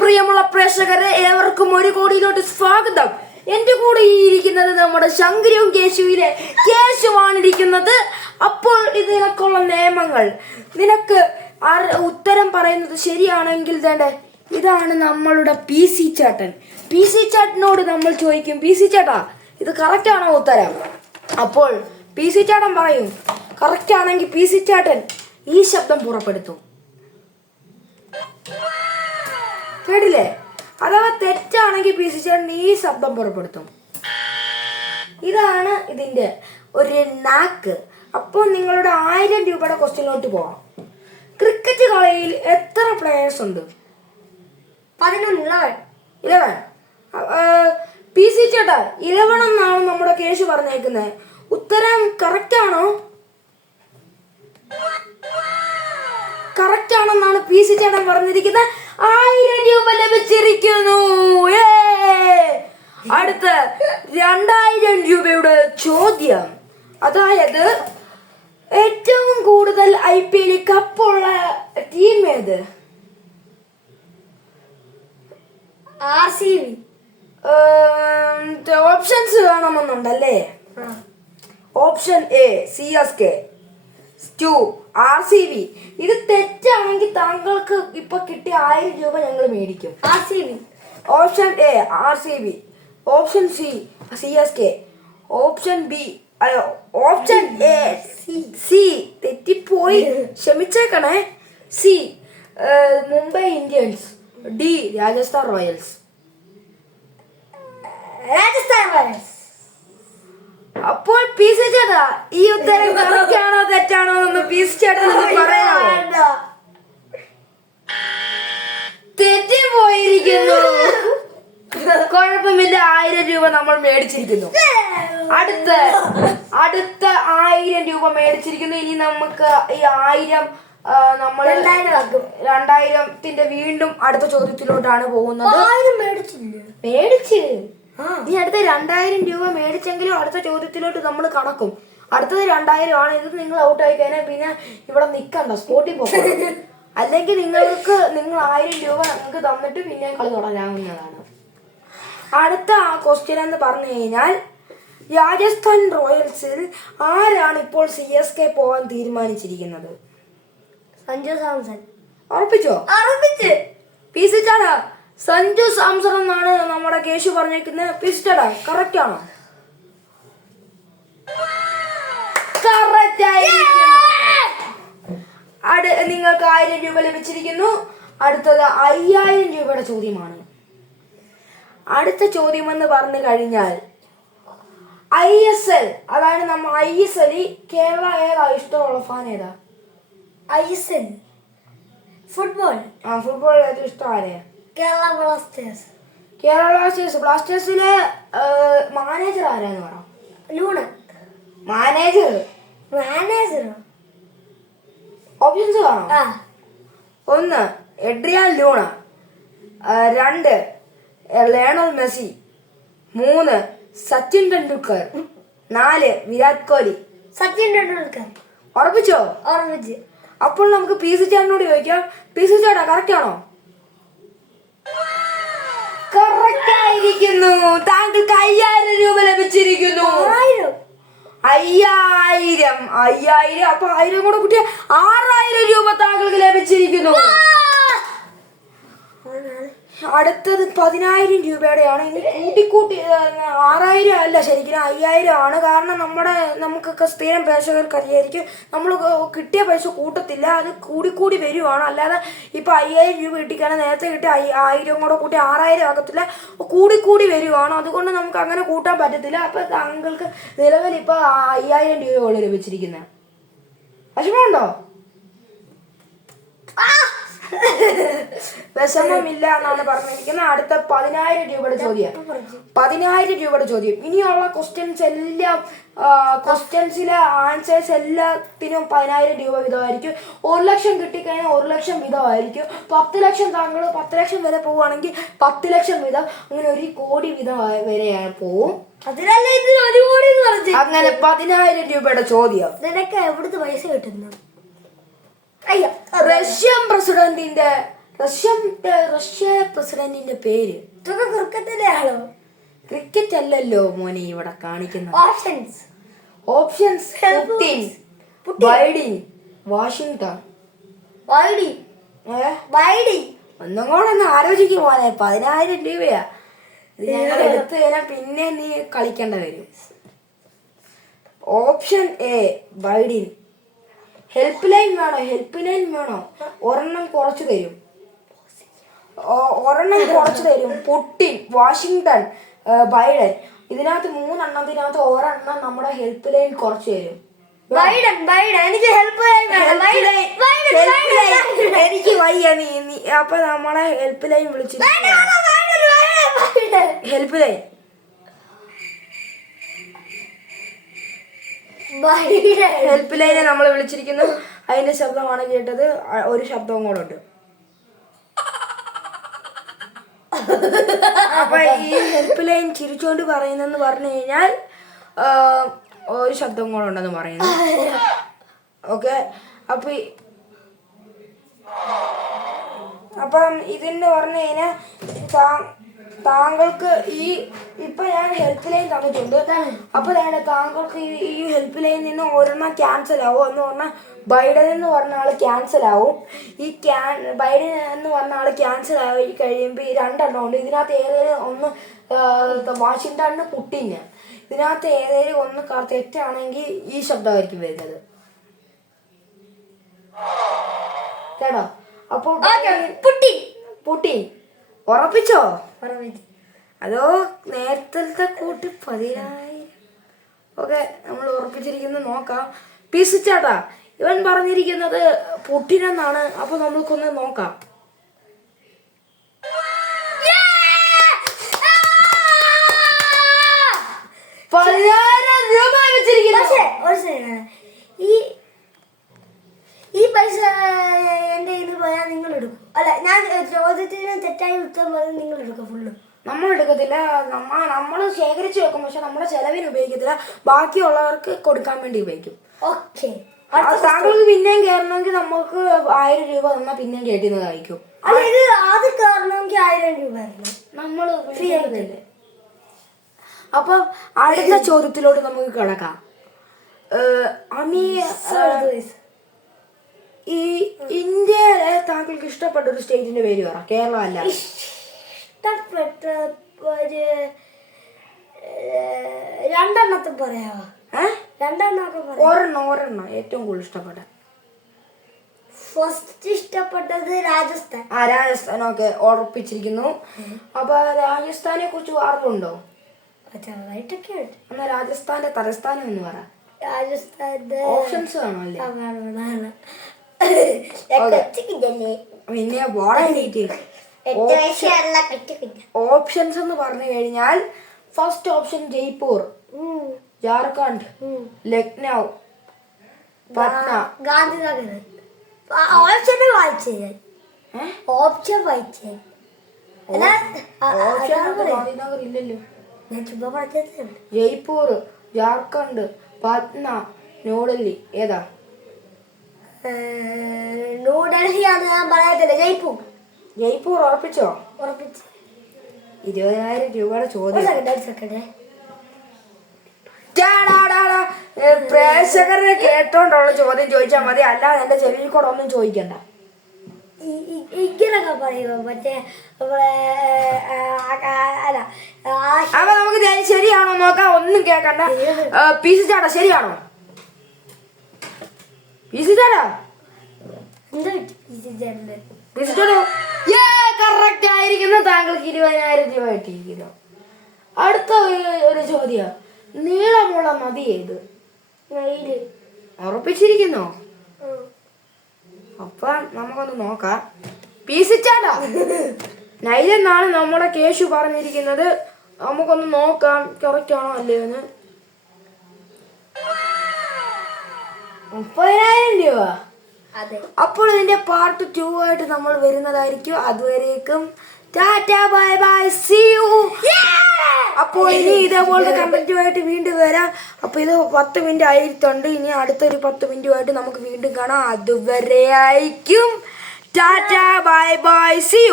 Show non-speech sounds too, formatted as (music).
പ്രിയമുള്ള പ്രേക്ഷകരെ ഏവർക്കും ഒരു കോടിയിലോട്ട് സ്വാഗതം. എന്റെ കൂടെ ഇരിക്കുന്നത് നമ്മുടെ ശങ്കരിയും കേശുവിലെ കേശുവാണ് ഇരിക്കുന്നത് അപ്പോൾ ഇത് നിനക്കുള്ള നിയമങ്ങൾ. നിനക്ക് ഉത്തരം പറയുന്നത് ശരിയാണെങ്കിൽ തന്നെ ഇതാണ് നമ്മളുടെ പി സി ചേട്ടൻ. പി സി ചേട്ടനോട് നമ്മൾ ചോദിക്കും പി സി ചേട്ടാ ഇത് കറക്റ്റ് ആണോ ഉത്തരം? അപ്പോൾ പി സി ചേട്ടൻ പറയും കറക്റ്റ് ആണെങ്കിൽ പി സി ചേട്ടൻ ഈ ശബ്ദം പുറപ്പെടുത്തും. കേട്ടില്ലേ? അഥവാ തെറ്റാണെങ്കിൽ പി സി ചേട്ടൻ ഈ ശബ്ദം പുറപ്പെടുത്തും. ഇതാണ് ഇതിന്റെ ഒരു നാക്ക് അപ്പോൾ നിങ്ങളുടെ ആയിരം രൂപയുടെ ക്വസ്റ്റ്യനിലോട്ട് പോവാം. ക്രിക്കറ്റ് കളിയിൽ എത്ര പ്ലെയേഴ്സ് ഉണ്ട്? പതിനൊന്ന്. ഇലവൻ പി സി ചേട്ടാ ഇലവൻ എന്നാണ് നമ്മുടെ കേശു പറഞ്ഞേക്കുന്നത് ഉത്തരം കറക്റ്റ് ആണോ? കറക്റ്റ് ആണെന്നാണ് പി സി ചേട്ടൻ പറഞ്ഞിരിക്കുന്നത്. ആയിരം രൂപ ലഭിച്ചിരിക്കുന്നു! അടുത്ത രണ്ടായിരം രൂപയുടെ ചോദ്യം. അതായത് ഏറ്റവും കൂടുതൽ ഐ പി എൽ കപ്പുള്ള ടീം ഏത്? R C B. Options കാണണമെന്നുണ്ടല്ലേ option A C S K. Two R C B ഇത് തെറ്റാണെങ്കിൽ താങ്കൾക്ക് ഇപ്പൊ കിട്ടിയ ആയിരം രൂപ ഞങ്ങൾ മേടിക്കും. R C B option A R C B option C C S K. Option B അയ്യോ ഓപ്ഷൻ എ സി തെറ്റിപ്പോയി. ക്ഷമിച്ചേക്കണേ. C Mumbai Indians. D Rajasthan Royals. Rajasthan Royals. അപ്പോൾ പീസ് ചേട്ടാ ഈ ഉത്തരം കറക്റ്റാണോ തെറ്റാണോ എന്ന് പീസ് ചേട്ടൻ പറയാമോ തെറ്റിപ്പോയിരിക്കുന്നു കുഴപ്പമില്ല ആയിരം രൂപ നമ്മൾ മേടിച്ചിരിക്കുന്നു. അടുത്ത അടുത്ത ആയിരം രൂപ മേടിച്ചിരിക്കുന്നു. ഇനി നമുക്ക് ഈ ആയിരം നമ്മൾ രണ്ടായിരത്തിന്റെ വീണ്ടും അടുത്ത ചോദ്യത്തിലോട്ടാണ് പോകുന്നത്. മേടിച്ചില്ല? മേടിച്ച്. ആ നീ അടുത്ത രണ്ടായിരം രൂപ മേടിച്ചെങ്കിലും അടുത്ത ചോദ്യത്തിലോട്ട് നമ്മൾ കടക്കും. അടുത്തത് രണ്ടായിരം ആണ്. ഇത് നിങ്ങൾ ഔട്ട് ആയി കഴിഞ്ഞാൽ പിന്നെ ഇവിടെ നിൽക്കണ്ട സ്പോട്ടിൽ പോകും (laughs) അല്ലെങ്കിൽ നിങ്ങൾക്ക് നിങ്ങൾ ആയിരം രൂപ നിങ്ങൾക്ക് തന്നിട്ട് പിന്നെ കളി തുടങ്ങാവുന്നതാണ്. അടുത്ത ആ ക്വസ്റ്റ്യൻ എന്ന് പറഞ്ഞു കഴിഞ്ഞാൽ രാജസ്ഥാൻ റോയൽസിൽ ആരാണ് ഇപ്പോൾ സി എസ് കെ പോകാൻ തീരുമാനിച്ചിരിക്കുന്നത്? സഞ്ജു സാംസൺ. ഉറപ്പിച്ചോ? ഉറപ്പിച്ച്. പി സി ചാടാ. സഞ്ജു സാംസൺ എന്നാണ് നമ്മുടെ കേശു പറഞ്ഞേക്കുന്നത് പിസ്റ്റഡ് ആണ്? കറക്റ്റ് ആണോ. അട് നിങ്ങൾക്ക് ആയിരം രൂപ ലഭിച്ചിരിക്കുന്നു. അടുത്തത് അയ്യായിരം രൂപയുടെ ചോദ്യമാണ്. അടുത്ത ചോദ്യം എന്ന് പറഞ്ഞു കഴിഞ്ഞാൽ ഐ എസ് എൽ അതായത് നമ്മ ഐ എസ് എൽ കേരള ഏതാ? ഇഷ്ടമുള്ള ഫാൻ ഏതാ? I S L. ഫുട്ബോൾ. ആ ഫുട്ബോൾ ഏറ്റവും ഇഷ്ടം ആരെയാ? കേരള ബ്ലാസ്റ്റേഴ്സ്. കേരള ബ്ലാസ്റ്റേഴ്സ്. ബ്ലാസ്റ്റേഴ്സിലെ മാനേജർ ആരാന്ന് പറ. ലൂണ. മാനേജർ മാനേജറോ ഓപ്ഷൻസ് കാണാം? ആ. ഒന്ന് എഡ്രിയാൻ ലൂണ. രണ്ട് ലേണൽ മെസ്സി. മൂന്ന് സച്ചിൻ ടെണ്ടുൽക്കർ. നാല് വിരാട് കോഹ്ലി. സച്ചിൻ ടെണ്ടുൽക്കർ. ഉറപ്പിച്ചോ? ഉറപ്പിച്ച്. അപ്പോൾ നമുക്ക് പി സി ചേട്ടനോട് ചോദിക്കാം. പി സി ചേട്ടാ കറക്റ്റ് ആണോ? ആയിരിക്കുന്നു താങ്കൾക്ക് അയ്യായിരം രൂപ ലഭിച്ചിരിക്കുന്നു. അയ്യായിരം. അയ്യായിരം. അപ്പൊ ആയിരം കൂടെ കൂട്ടിയ ആറായിരം രൂപ താങ്കൾക്ക് ലഭിച്ചിരിക്കുന്നു. അടുത്തത് പതിനായിരം രൂപയുടെയാണ്. ഇനി കൂട്ടിക്കൂട്ടി ആറായിരം അല്ല ശരിക്കും അയ്യായിരം ആണ്. കാരണം നമ്മുടെ നമുക്കൊക്കെ സ്ഥിരം പ്രേക്ഷകർക്ക് അറിയായിരിക്കും നമ്മൾ കിട്ടിയ പൈസ കൂട്ടത്തില്ല അത് കൂടിക്കൂടി വരുവാണ്. അല്ലാതെ ഇപ്പൊ അയ്യായിരം രൂപ കിട്ടിക്കാണ് നേരത്തെ കിട്ടിയ ആയിരം കൂടെ കൂട്ടി ആറായിരം ആകത്തില്ല കൂടിക്കൂടി വരുവാണ്. അതുകൊണ്ട് നമുക്ക് അങ്ങനെ കൂട്ടാൻ പറ്റത്തില്ല. അപ്പോൾ താങ്കൾക്ക് നിലവിൽ ഇപ്പോൾ അയ്യായിരം രൂപയോളം ലഭിച്ചിരിക്കുന്നത് വിഷമമുണ്ടോ? വിഷമമില്ല എന്നാണ് പറഞ്ഞിരിക്കുന്നത്. അടുത്ത പതിനായിരം രൂപയുടെ ചോദ്യം. പതിനായിരം രൂപയുടെ ചോദ്യം. ഇനിയുള്ള ക്വസ്റ്റ്യൻസ് എല്ലാം ക്വസ്റ്റ്യൻസിലെ ആൻസേഴ്സ് എല്ലാത്തിനും പതിനായിരം രൂപ വീതമായിരിക്കും. ഒരു ലക്ഷം കിട്ടിക്കഴിഞ്ഞാൽ ഒരു ലക്ഷം വീതമായിരിക്കും. പത്ത് ലക്ഷം താങ്കൾ പത്ത് ലക്ഷം വരെ പോവുകയാണെങ്കിൽ പത്ത് ലക്ഷം വീതം അങ്ങനെ ഒരു കോടി വീതം വരെ പോവും. അതിനല്ല ഇതിന് ഒരു കോടി എന്ന് പറഞ്ഞു. അങ്ങനെ പതിനായിരം രൂപയുടെ ചോദ്യം. നിനക്ക് എവിടുന്ന് പൈസ കിട്ടുന്നു റഷ്യൻ പ്രസിഡന്റിന്റെ റഷ്യൻ റഷ്യ പ്രസിഡന്റിന്റെ പേര്. ക്രിക്കറ്റിന്റെ ആളോ ക്രിക്കറ്റ് അല്ലല്ലോ മോനെ ഇവിടെ കാണിക്കുന്നത്. Options options Putin Biden Washington Biden Biden ഒന്നും കൂടെ ഒന്ന് ആലോചിക്കും മോനെ പതിനായിരം രൂപയാ. ഞങ്ങൾ എടുത്തു തരാം പിന്നെ നീ കളിക്കേണ്ട വരും. Option A Biden help line വേണോ? ഹെൽപ്പ് ലൈൻ വേണോ? ഒരെണ്ണം കുറച്ച് തരും. ഒരെണ്ണം കുറച്ച് തരും. പുട്ടിൻ വാഷിങ്ടൺ ബൈഡൻ ഇതിനകത്ത് മൂന്നെണ്ണത്തിനകത്ത് ഒരെണ്ണം നമ്മുടെ ഹെൽപ്പ് ലൈൻ കുറച്ച് തരും. ബൈഡൻ ബൈഡൻ എനിക്ക് ഹെൽപ്പ് line. എനിക്ക് വയ്യ നീ നീ. അപ്പൊ നമ്മളെ ഹെൽപ്പ് ലൈൻ വിളിച്ചു ഹെൽപ്പ് ലൈൻ ഹെൽപ്പ്. ലൈനെ നമ്മൾ വിളിച്ചിരിക്കുന്നു. അതിന്റെ ശബ്ദമാണ് കേട്ടത്. ഒരു ശബ്ദവും കൂടെ ഉണ്ട്. അപ്പൊ ഈ ഹെൽപ്പ് ലൈൻ ചിരിച്ചോണ്ട് പറയുന്നെന്ന് പറഞ്ഞു കഴിഞ്ഞാൽ ഒരു ശബ്ദം കൂടെ ഉണ്ടെന്ന് പറയുന്നു. ഓക്കെ? അപ്പൊ അപ്പം ഇതെന്ന് പറഞ്ഞു കഴിഞ്ഞാൽ താങ്കൾക്ക് ഈ ഇപ്പൊ ഞാൻ ഹെൽപ്പ് ലൈൻ തന്നിട്ടുണ്ട്. അപ്പൊ തന്നെ താങ്കൾക്ക് ഈ- ഹെൽപ്പ് ലൈനിൽ നിന്ന് ഒരെണ്ണം ക്യാൻസൽ ആവും. എന്ന് പറഞ്ഞാൽ ബൈഡൻ എന്ന് പറഞ്ഞ ആൾ ക്യാൻസൽ ആവും. ഈ ക്യാൻ ബൈഡൻ എന്ന് പറഞ്ഞ ആൾ ക്യാൻസൽ ആയി കഴിയുമ്പോൾ ഈ രണ്ടെണ്ണം ഉണ്ട്. ഇതിനകത്ത് ഏതെങ്കിലും ഒന്ന് വാഷിങ്ടണിന് പുട്ടിന് ഇതിനകത്ത് ഏതെങ്കിലും ഒന്ന് തെറ്റാണെങ്കിൽ ഈ ശബ്ദമായിരിക്കും വരുന്നത്. കേട്ടോ? അപ്പോൾ പുട്ടി. പുട്ടിൻ ഉറപ്പിച്ചോ? അതോ നേരത്തെ കൂട്ടി പതിനായിരം? ഓക്കെ നമ്മൾ ഉറപ്പിച്ചിരിക്കുന്നത് നോക്കാം. പിസിച്ചാട്ടാ ഇവൻ പറഞ്ഞിരിക്കുന്നത് പൊട്ടിനെന്നാണ് അപ്പൊ നമ്മൾക്കൊന്ന് നോക്കാം. പതിനായിരം രൂപ വെച്ചിരിക്കുന്നു. ഈ ഈ പൈസ എന്റെ കയ്യിൽ നിന്ന് പോയാൽ നിങ്ങൾ എടുക്കും അല്ല ഞാൻ ചോദ്യത്തിന് തെറ്റായി ഉത്തരം പറഞ്ഞ് നിങ്ങൾ എടുക്കുക ഫുള്ള് നമ്മൾ എടുക്കത്തില്ല. നമ്മ നമ്മൾ ശേഖരിച്ച് വെക്കും പക്ഷെ നമ്മുടെ ചെലവിന് ഉപയോഗിക്കത്തില്ല. ബാക്കിയുള്ളവർക്ക് കൊടുക്കാൻ വേണ്ടി ഉപയോഗിക്കും. ഓക്കെ. താങ്കൾക്ക് പിന്നെയും കയറണമെങ്കിൽ നമുക്ക് ആയിരം രൂപ തന്നാൽ പിന്നെയും കേട്ടിരുന്നതായിരിക്കും. അല്ല ഇത് ആദ്യം കയറണമെങ്കിൽ ആയിരം രൂപ നമ്മൾ ഫ്രീ വിളിക്കുന്നതല്ലേ അപ്പൊ അടുത്ത ചോദ്യത്തിലോട്ട് നമുക്ക് കിടക്കാം. അമീസ് അമി ഈ ഇന്ത്യയിലെ താങ്കൾക്ക് ഇഷ്ടപ്പെട്ട ഒരു സ്റ്റേറ്റിന്റെ പേര് പറ. കേരളം അല്ല. ഇഷ്ടപ്പെട്ട ഒരു രണ്ടെണ്ണത്തെ പറയാമോ ഏഹ് രണ്ടെണ്ണമൊക്കെ പറയാം. ഒരെണ്ണം ഒരെണ്ണം ഏറ്റവും കൂടുതൽ ഇഷ്ടപ്പെട്ട. ഫസ്റ്റ് ഇഷ്ടപ്പെട്ടത് രാജസ്ഥാൻ. ആ രാജസ്ഥാൻ. ഒക്കെ ഉറപ്പിച്ചിരിക്കുന്നു അപ്പൊ രാജസ്ഥാനെ കുറിച്ച് അറിവുണ്ടോ? ചെറുതായിട്ടൊക്കെ എന്നാ രാജസ്ഥാന്റെ തലസ്ഥാനം എന്ന് പറ. രാജസ്ഥാന്റെ ഓപ്ഷൻസ് വേണോ അല്ലേ? (laughs) പിന്നെ കൊച്ചുകുഞ്ഞ്. ഓപ്ഷൻസ് എന്ന് പറഞ്ഞു കഴിഞ്ഞാൽ first option Jaipur Jharkhand. Lucknow Patna. Gandhinagar. Option വായിച്ചേ? ഓപ്ഷൻ വായിച്ചേ. ഗാന്ധിനഗർ ഇല്ലല്ലോ. ഞാൻ ചുമ്മാ ജയ്പൂർ ജാർഖണ്ഡ് പട്ന ന്യൂഡൽഹി. ഏതാ? ന്യൂഡൽഹിയാണ് ഞാൻ പറയത്തില്ല. ജയ്പൂർ. ജയ്പൂർ ഉറപ്പിച്ചോ? ഉറപ്പിച്ചു. ഇരുപതിനായിരം രൂപയുടെ ചോദ്യം. പ്രേക്ഷകരെ കേട്ടോണ്ടുള്ള ചോദ്യം ചോദിച്ചാൽ മതി. അല്ലാതെ എന്റെ ചെവിയിൽ കൂടെ ഒന്നും ചോദിക്കണ്ട. ഇങ്ങനൊക്കെ പറയുമോ മറ്റേ അല്ല അപ്പൊ നമുക്ക് ശരിയാണോ നോക്കാം. ഒന്നും കേക്കണ്ട. പീസ് ചാടാ ശരിയാണോ? പീസി ചാടാ എന്താ ചേട്ടന്റെ പീസി ചാടോ കറക്റ്റ് ആയിരിക്കുന്നു. താങ്കൾക്ക് ഇരുപതിനായിരം രൂപ കിട്ടിയിരിക്കുന്നു. അടുത്ത ഒരു- ചോദ്യം. നീളമുള്ള നദി ഏത്? ഉറപ്പിച്ചിരിക്കുന്നു. അപ്പ നമുക്കൊന്ന് നോക്കാം. പീസിച്ചാടാ നൈലെന്നാണ് നമ്മുടെ കേശു പറഞ്ഞിരിക്കുന്നത്. നമുക്കൊന്ന് നോക്കാം. കറക്റ്റ് ആണോ അല്ലയോ എന്ന് മുപ്പതിനായിരം രൂപ. അതെ. അപ്പോൾ ഇതിന്റെ പാർട്ട് ടു ആയിട്ട് നമ്മൾ വരുന്നതായിരിക്കും. അതുവരേക്കും tata bye bye see you അപ്പോൾ ഇനി ഇതേപോലത്തെ കണ്ടന്റുമായിട്ട് വീണ്ടും വരാം. അപ്പോൾ ഇത് പത്ത് മിനിറ്റ് ആയിട്ടുണ്ട്. ഇനി അടുത്തൊരു പത്ത് മിനിറ്റുമായിട്ട് നമുക്ക് വീണ്ടും കാണാം. അതുവരെ ആയിരിക്കും tata bye bye see you